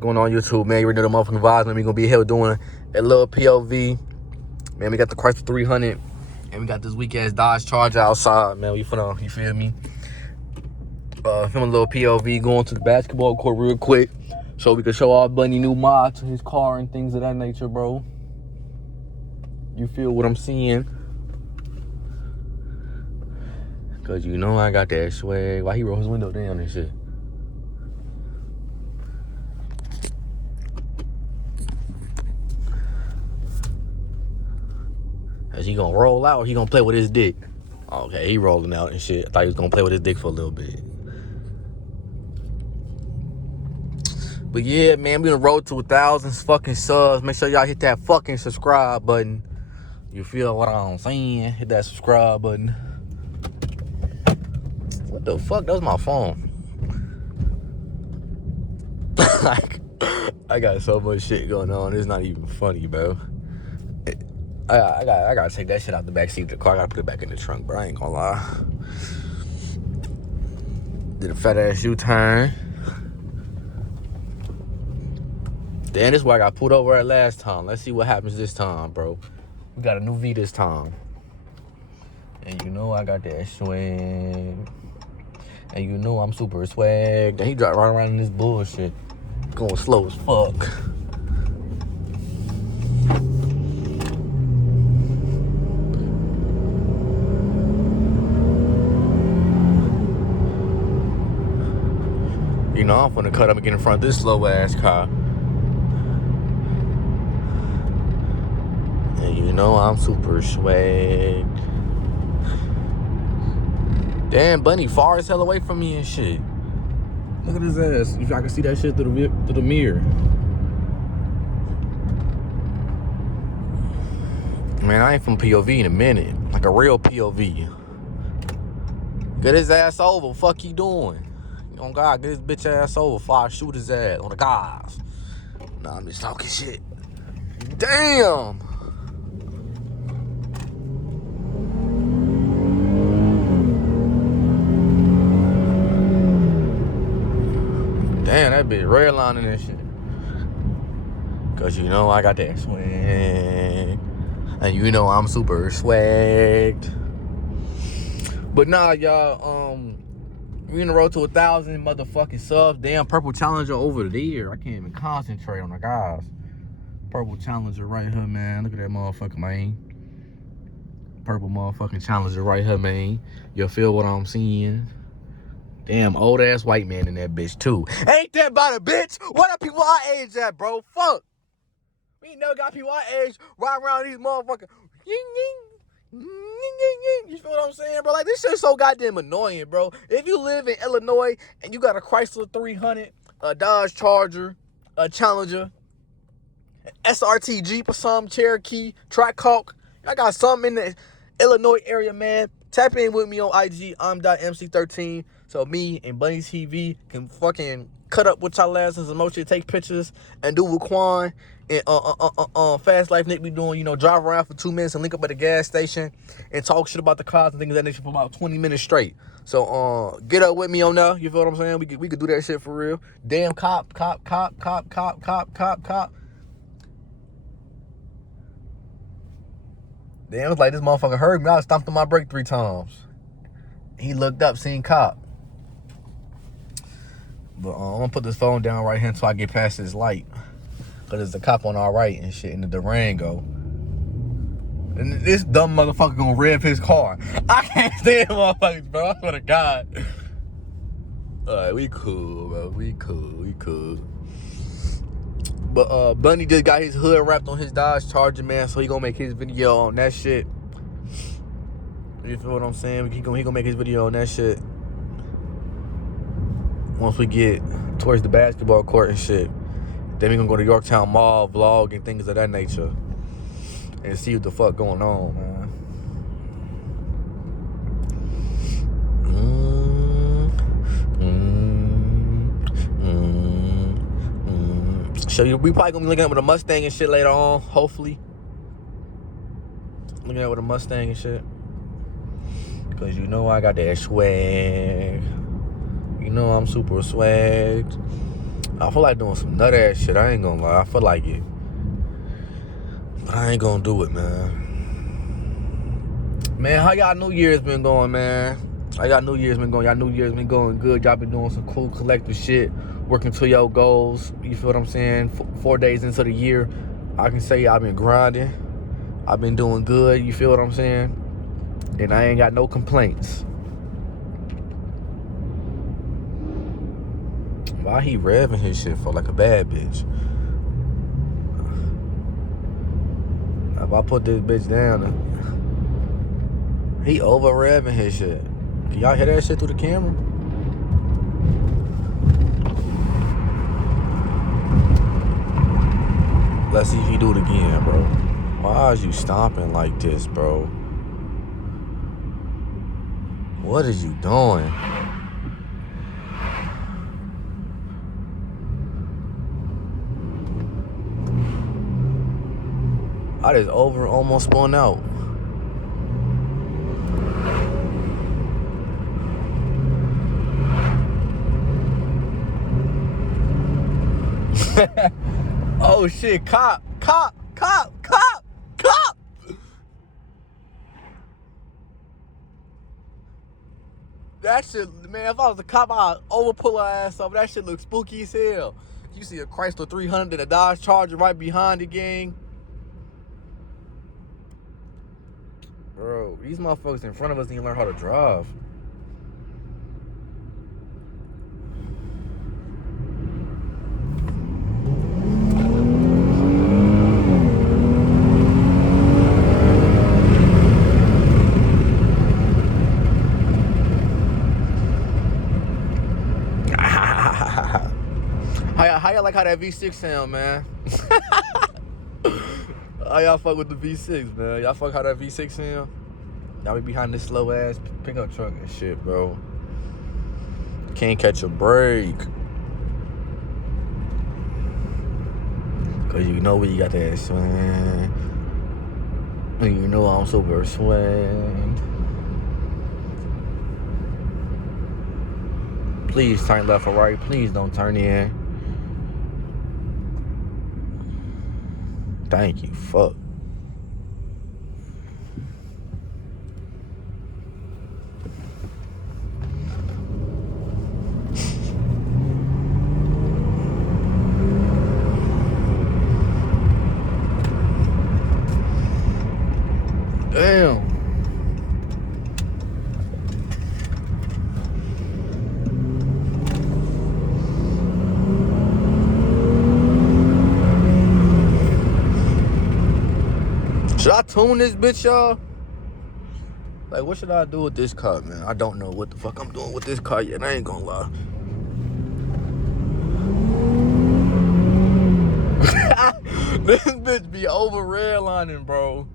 Going on YouTube, man. You already know the motherfucking vibes, man. We gonna be here doing a little POV. Man, we got the Chrysler 300. And we got this weak ass Dodge Charger outside, man. You feel me? Film a little POV, going to the basketball court real quick. So we can show our Bunny new mod to his car and things of that nature, bro. You feel what I'm seeing? Cause you know I got that swag. Why he roll his window down and shit? Is he gonna roll out or he gonna play with his dick? Okay, he rolling out and shit. I thought he was gonna play with his dick for a little bit. But yeah, man, we gonna roll to 1,000 fucking subs. Make sure y'all hit that fucking subscribe button. You feel what I'm saying? Hit that subscribe button. What the fuck? That was my phone. Like, I got so much shit going on. It's not even funny, bro. I gotta take that shit out the back seat of the car. I gotta put it back in the trunk, bro. I ain't gonna lie. Did a fat ass U-turn. Damn, this is where I got pulled over at last time. Let's see what happens this time, bro. We got a new V this time. And you know I got that swag. And you know I'm super swag. And he drive right around in this bullshit. Going slow as fuck. You know I'm finna cut up and get in front of this slow ass car. And you know I'm super swag. Damn, Bunny far as hell away from me and shit. Look at his ass. If I can see that shit through the mirror. Man, I ain't from POV in a minute. Like a real POV. Get his ass over. Fuck he doing? On God, get his bitch ass over before I shoot his ass on the guys. Nah, I'm just talking shit. Damn. Damn, that bitch redlining and shit. Cause you know I got that swag. And you know I'm super swagged. But nah, y'all, we in the road to 1,000 motherfucking subs. Damn, Purple Challenger over there. I can't even concentrate on the guys. Purple Challenger right here, man. Look at that motherfucker, man. Purple motherfucking Challenger right here, man. You feel what I'm seeing? Damn, old ass white man in that bitch too. Ain't that about a bitch? What are people our age at, bro? Fuck. We ain't never got people our age riding around these motherfuckers. You feel what I'm saying, bro? Like, this shit's so goddamn annoying, bro. If you live in Illinois and you got a Chrysler 300, a Dodge Charger, a Challenger, an SRT Jeep or something, Cherokee, Trackhawk, I got something in the Illinois area, man. Tap in with me on IG, I'm.MC13, so me and Bunny TV can fucking cut up with y'all asses and motion, take pictures, and do what Quan and Fast Life Nick be doing, you know, drive around for 2 minutes and link up at the gas station and talk shit about the cars and things of that nature for about 20 minutes straight. So get up with me on there, you feel what I'm saying? We could do that shit for real. Damn cop. Damn, it's like this motherfucker heard me. I stomped on my brake 3 times. He looked up, seen cop. But I'm gonna put this phone down right here until I get past this light. Cause there's a cop on our right and shit in the Durango. And this dumb motherfucker gonna rev his car. I can't stand motherfuckers, bro. I swear to God. Alright, we cool, bro. We cool. But Bunny just got his hood wrapped on his Dodge Charger, man. So he gonna make his video on that shit. You feel what I'm saying? He gonna make his video on that shit. Once we get towards the basketball court and shit. Then we gonna go to Yorktown Mall, vlog, and things of that nature. And see what the fuck going on, man. So we probably gonna be looking at with a Mustang and shit later on, hopefully. Looking at with a Mustang and shit. Cause you know I got that swag. You know I'm super swagged. I feel like doing some nut ass shit. I ain't gonna lie. I feel like it. But I ain't gonna do it, man. Man, how y'all New Year's been going, man? How y'all New Year's been going? Y'all New Year's been going good. Y'all been doing some cool collective shit. Working to your goals. You feel what I'm saying? 4 days into the year, I can say I've been grinding. I've been doing good. You feel what I'm saying? And I ain't got no complaints. Why he revving his shit for like a bad bitch? If I put this bitch down, he over revving his shit. Can y'all hear that shit through the camera? Let's see if he do it again, bro. Why is you stomping like this, bro? What is you doing? I just over almost spun out. Oh shit, cop. That shit, man, if I was a cop, I'd over pull her ass up. That shit look spooky as hell. You see a Chrysler 300 and a Dodge Charger right behind the gang. Bro, these motherfuckers in front of us need to learn how to drive. How y'all like how that V6 sound, man? How y'all fuck with the V6, man? Y'all fuck how that V6 sound? Y'all be behind this slow ass pickup truck and shit, bro. Can't catch a break. Cause you know when you got that swing. And you know I'm super swing. Please turn left or right. Please don't turn in. Thank you. Fuck. Damn. Should I tune this bitch, y'all? Like, what should I do with this car, man? I don't know what the fuck I'm doing with this car yet. I ain't gonna lie. This bitch be over redlining, bro.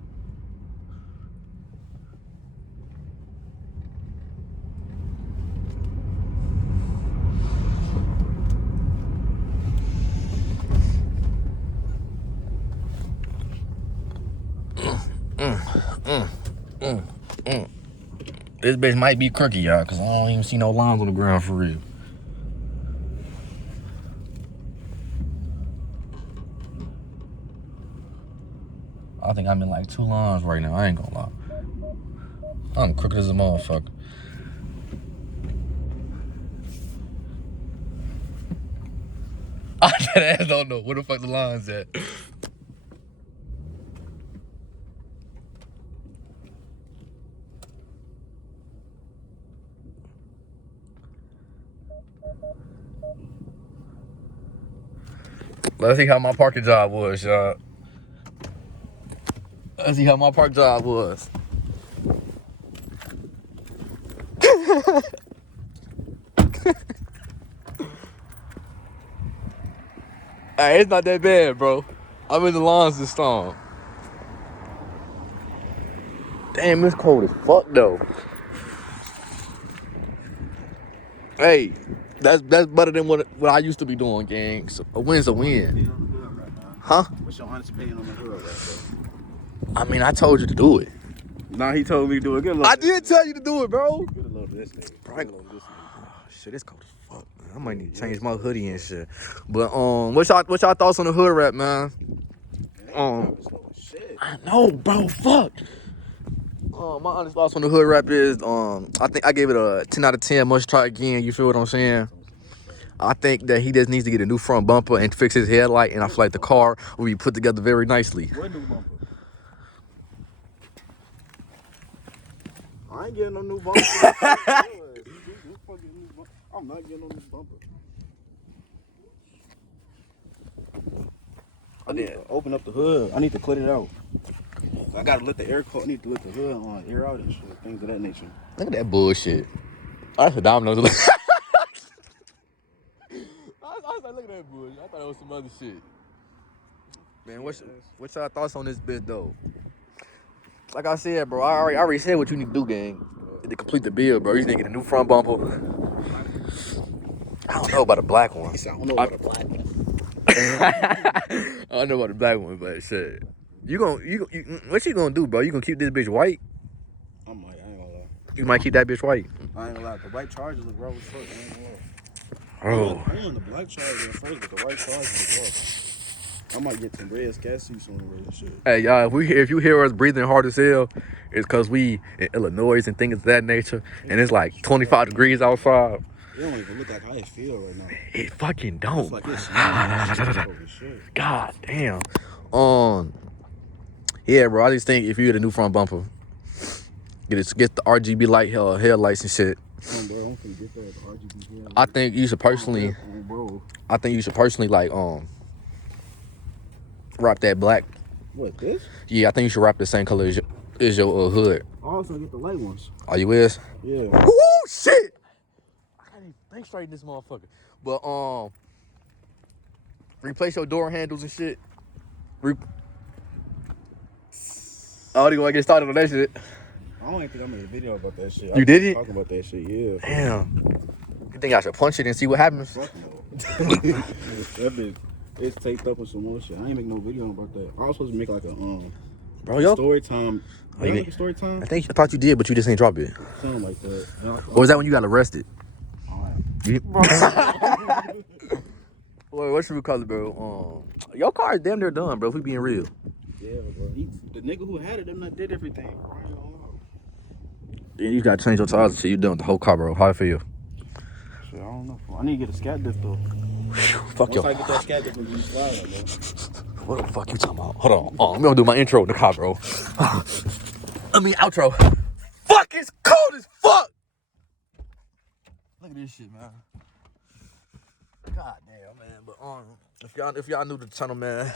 This bitch might be crooked, y'all, because I don't even see no lines on the ground for real. I think I'm in like 2 lines right now. I ain't gonna lie. I'm crooked as a motherfucker. I that ass don't know where the fuck the lines at. Let's see how my parking job was, y'all. Let's see how my park job was. Hey, it's not that bad, bro. I'm in the lawns this storm. Damn, it's cold as fuck, though. Hey, that's better than what I used to be doing, gang. So a win's a win. Huh? What's your honest opinion on the hood right I mean, I told you to do it. Nah, he told me to do it. I did tell you to do it, bro. Get a little of this nigga. Bro, shit, it's cold as fuck, man. I might need to change my hoodie and shit. But what's y'all thoughts on the hood rap, man? I know, bro. Fuck. My honest thoughts on the hood rap is I think I gave it a 10 out of 10. Must try again. You feel what I'm saying? I think that he just needs to get a new front bumper and fix his headlight, and I feel like the car will be put together very nicely. What new bumper? I ain't getting no new bumper. I'm not getting no new bumper. I need to open up the hood. I need to clean it out. I gotta let the air coat. I need to let the hood on air out and shit, things of that nature. Look at that bullshit. That's a Domino's. I was like, look at that bullshit. I thought it was some other shit. Man, what's y'all thoughts on this bitch though? Like I said, bro, I already said what you need to do, gang. To complete the bill, bro. You need to get a new front bumper. I don't know about a black one. I don't know about a black one. I don't know about the black one, but shit. What you gonna do, bro? You gonna keep this bitch white? I ain't gonna lie. You might keep that bitch white. I ain't gonna lie. The white Chargers look raw as fuck. I ain't gonna lie. Oh. I want the black Chargers at first, but the white Chargers look raw. I might get some red scat suits on the road and shit. Hey, y'all, if you hear us breathing hard as hell, it's because we in Illinois and things of that nature, and it's like 25 degrees outside. It don't even look like how it feel right now. It fucking don't. It's like it's shit. God damn. Yeah, bro. I just think if you get a new front bumper, get the RGB light headlights and shit. I think you should personally. Like wrap that black. What, this? Yeah, I think you should wrap the same color as your hood. I also get the light ones. Are you is? Yeah. Woo, shit! I can't even think straight in this motherfucker. But replace your door handles and shit. Oh, you want to get started on that shit? I don't even think I made a video about that shit. You did it? Talking about that shit, yeah. Damn. You think I should punch it and see what happens? Fuck no. That bitch, it's taped up with some more shit. I ain't make no video about that. I was supposed to make like a bro, yo. story time. Like a story time? I thought you did, but you just ain't drop it. Something like that. Or was that when you got arrested? Alright. Well, what should we call it, bro? Your car is damn near done, bro. If we being real. Yeah, bro. The nigga who had it, them that did everything. Yeah, you gotta change your tires and shit. You done with the whole car, bro. How it feel? Shit, I don't know. I need to get a scat diff though. Fuck Once I get that scat diff, it'll be sliding, bro. What the fuck you talking about? Hold on. I'm gonna do my intro in the car, bro. Outro. Fuck, it's cold as fuck. Look at this shit, man. God damn, man. But if y'all new to the channel, man,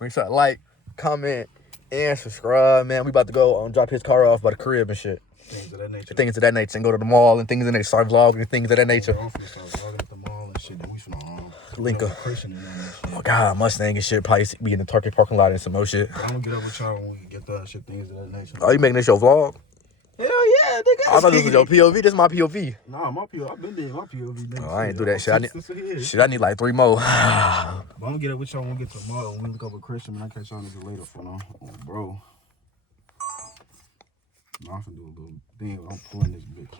make sure to like, comment, and subscribe, man. We about to go drop his car off by the crib and shit. Things of that nature. Things of that nature, and go to the mall and things of that nature. Start vlogging and things of that nature. I'm finna start vlogging at the mall and shit. We finna link up. Christian and all that shit. Oh God, Mustang and shit. Probably be in the Turkey parking lot and some more shit. I'm gonna get up with y'all when we get that shit. Things of that nature. Oh, you making this your vlog? Hell yeah, nigga. I thought this was your POV. This is my POV. Nah, my POV. I've been doing my POV. Nigga. Oh, I ain't do that shit. I need like 3 more. But I'm gonna get up with y'all when we get to the mall and we look up with Christian and I catch y'all niggas later for now. Oh, bro. Nah, I'm finna do a little thing. I'm pulling this bitch.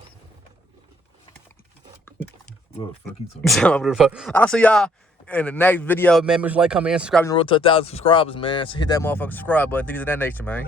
What the fuck you talking about? I'll see y'all in the next video, man. Make sure you like, comment, and subscribe. On the road to 1,000 subscribers, man. So hit that motherfucking subscribe button. Things of that nature, man.